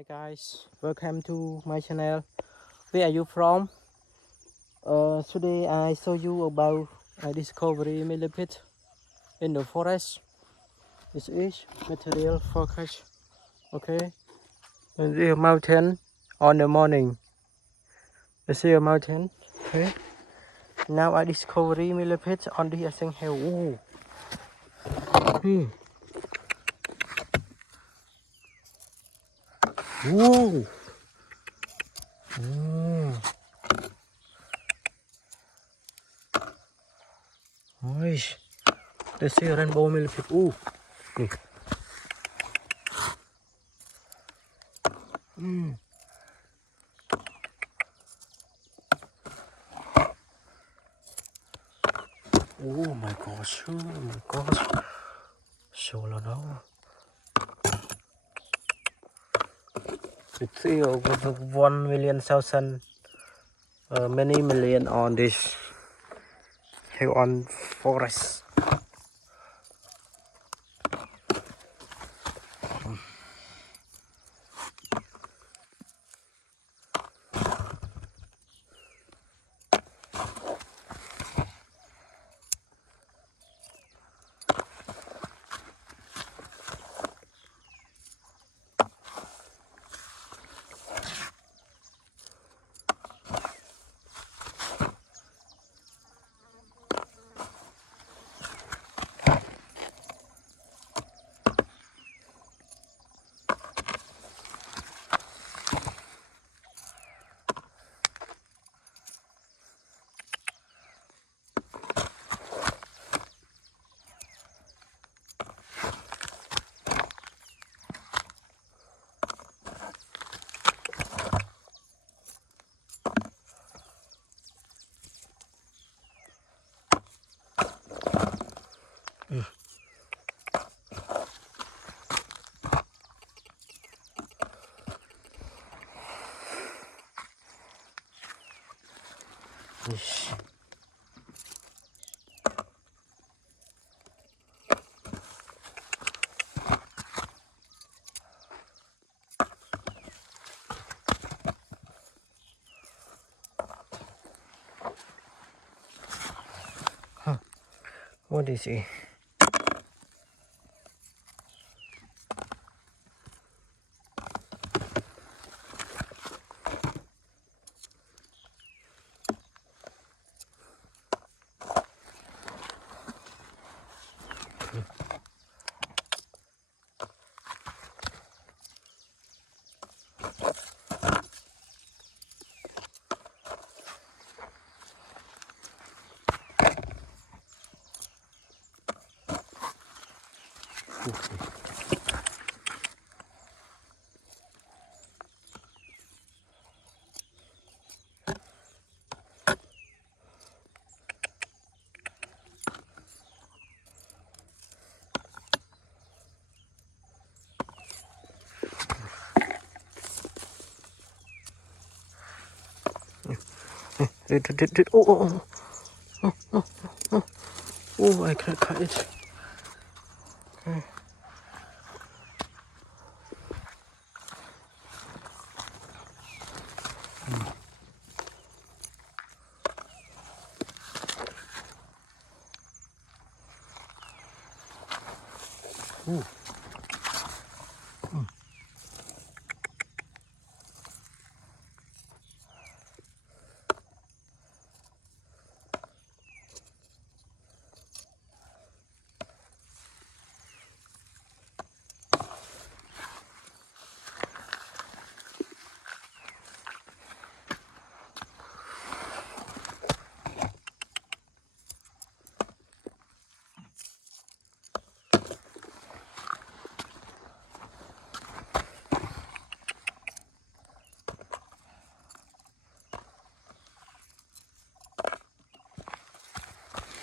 Hi guys, welcome to my channel. Where are you from? Today I show you about I discovery millipede in the forest. This is material for catch. Okay, and the mountain on the morning. This is a mountain. Okay. Now I discovery millipede on the Ascent Hill. Whoa. Ôi, this is rainbow millipede. Oh my gosh, so là đâu. It's over 1,000,000 many million on this hill on forest. What is it? Oh, I can't cut it. Okay.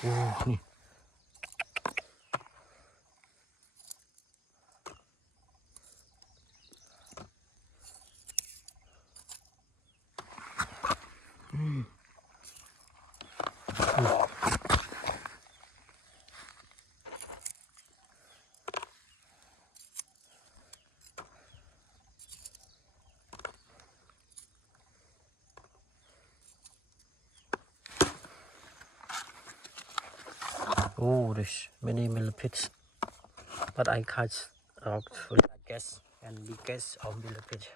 Oh, ni. there's many millipedes, but I catch largest and biggest of millipedes.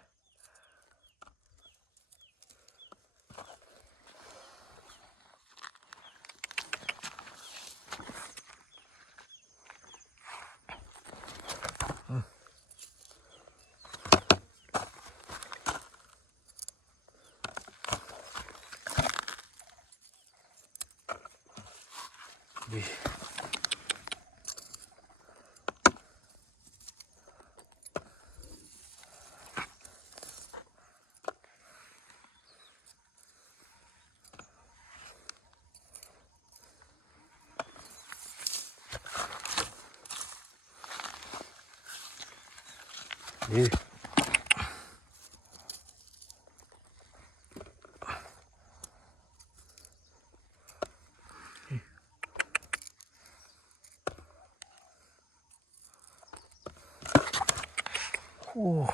Oh.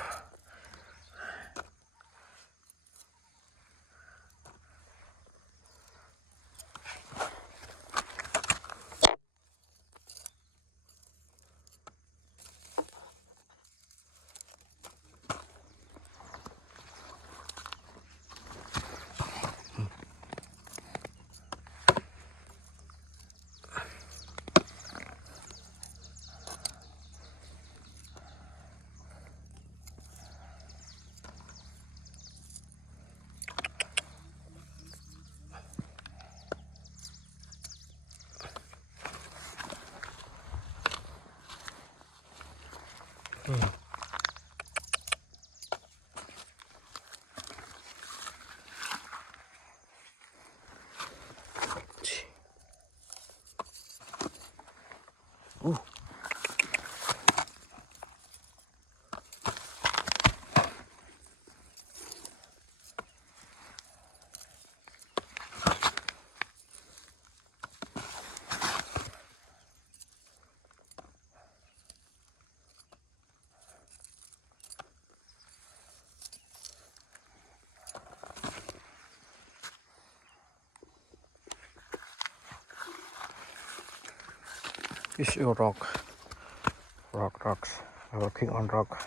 It's a rocks, working on rock.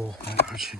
Oh, my gosh.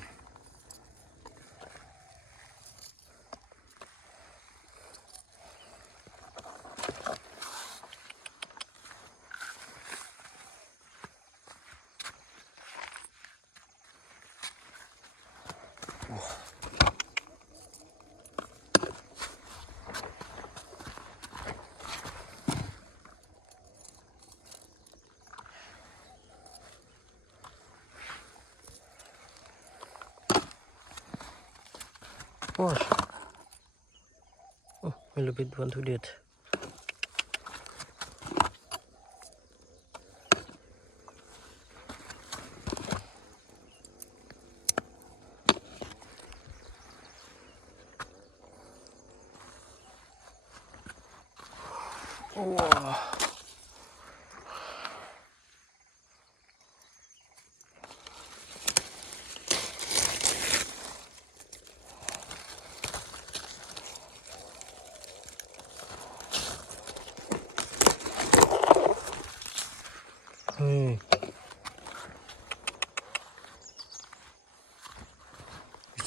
Gosh. Oh, a little bit want to do it. Oh.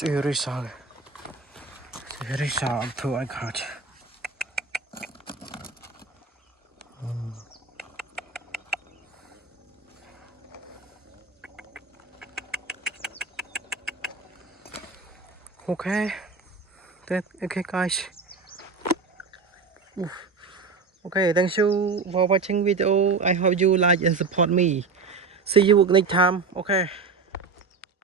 very sad. Very sad to I cut. Okay. Okay guys. Okay, thank you for watching video. I hope you like and support me. See you next time. Okay.